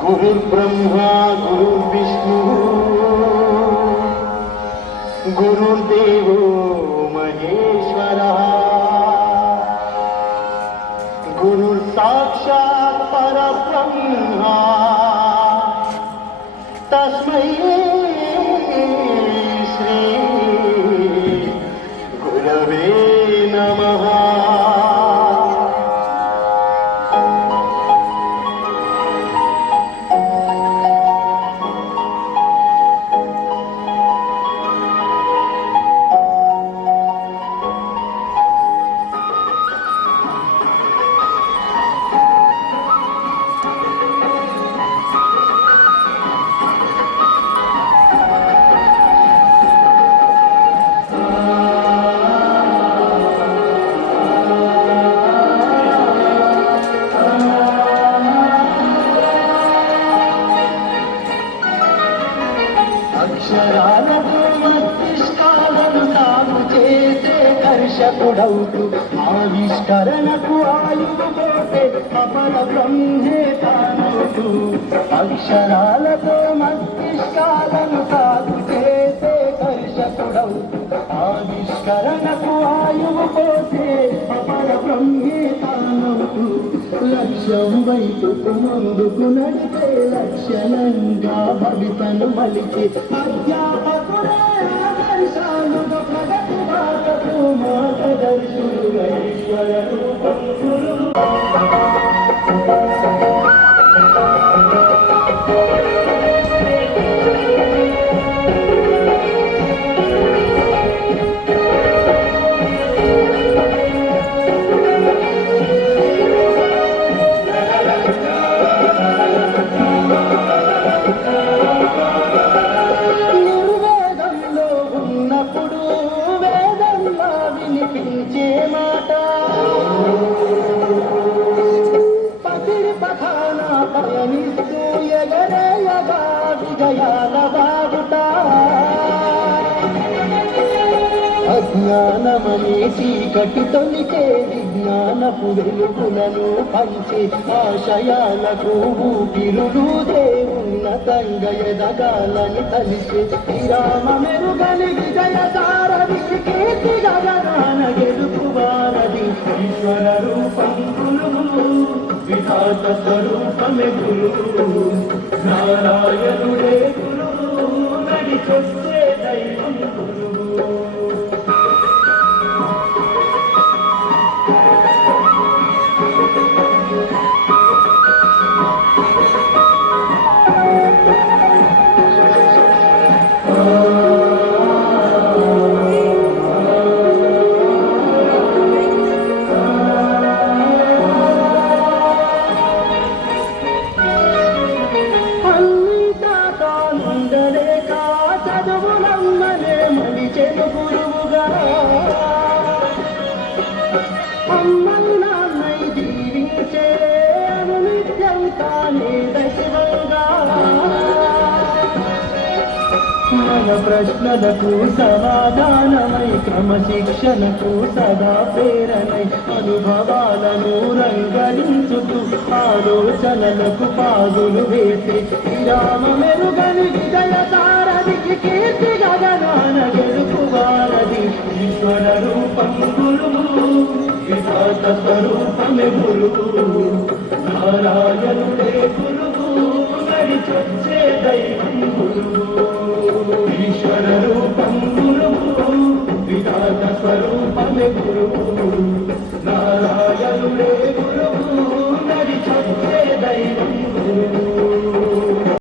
गुरुर्ब्रह्मा गुरुर्विष्णु गुरुर्देवो महेश्वरः गुरुर्साक्षात् परब्रह्म तस्मै श्री गुरवे नमः। అక్షరాలతో మస్తిష్కాలను సాగు చేసే కర్షకుడౌతు ఆవిష్కరణకు ఆయువు పోతే అపర బ్రహ్మే తానవుతూ అక్షరాలతో మస్తిష్కాలను సాగు చేసే కర్షకుడౌతు ఆవిష్కరణకు ఆయువు పోతే అపర బ్రహ్మే తానవుతూ లక్ష్యం వైపుకు ముందుకు నడిపే లక్షణంగా భవితను మలిచి అధ్యాపకుడే ఆదర్శాలుగా ప్రగతి బాటకు మార్గదర్శులు ఈశ్వర రూపం గురువు. వినిపించే మాట పసిడి పఠాన పయనిస్తూ ఎగరేయగా విజయాల బాగుట అజ్ఞానమనే చీకటి తొలిచే విజ్ఞానపు వెలుగులను పంచే ఆశయాలకు ఊపిరులుదే ఉన్నతంగా ఎదగాలని తలిసే శ్రీరామ మెరుగని విజయ సారథి కీర్తి గగనాన గెలుపువారది ఈశ్వర రూపం గురువు విధాత స్వరూపమే గురువు నారాయణుడే గురువు నడిచొచ్చే దైవం గురువు. చదువులమ్మనే మలిచెను గురువుగా అమ్మను నాన్నై దీవించే నిత్యం తానే దైవంగా మన ప్రశ్నలకు సమాధానమై క్రమశిక్షణకు సదా ప్రేరణై అనుభవాలను రంగరించుతూ ఆలోచనలకు పాదులు వేసి విరామ మెరుగని విజయ సారథికి కీర్తి గగనాన గెలుపువారది ఈశ్వర రూపం గురువు విధాత స్వరూపమే గురువు నారాయణుడే గురువు నడిచొచ్చే దైవం గురువు. ఈశ్వర రూపం గురువు విధాత స్వరూపమే గురువు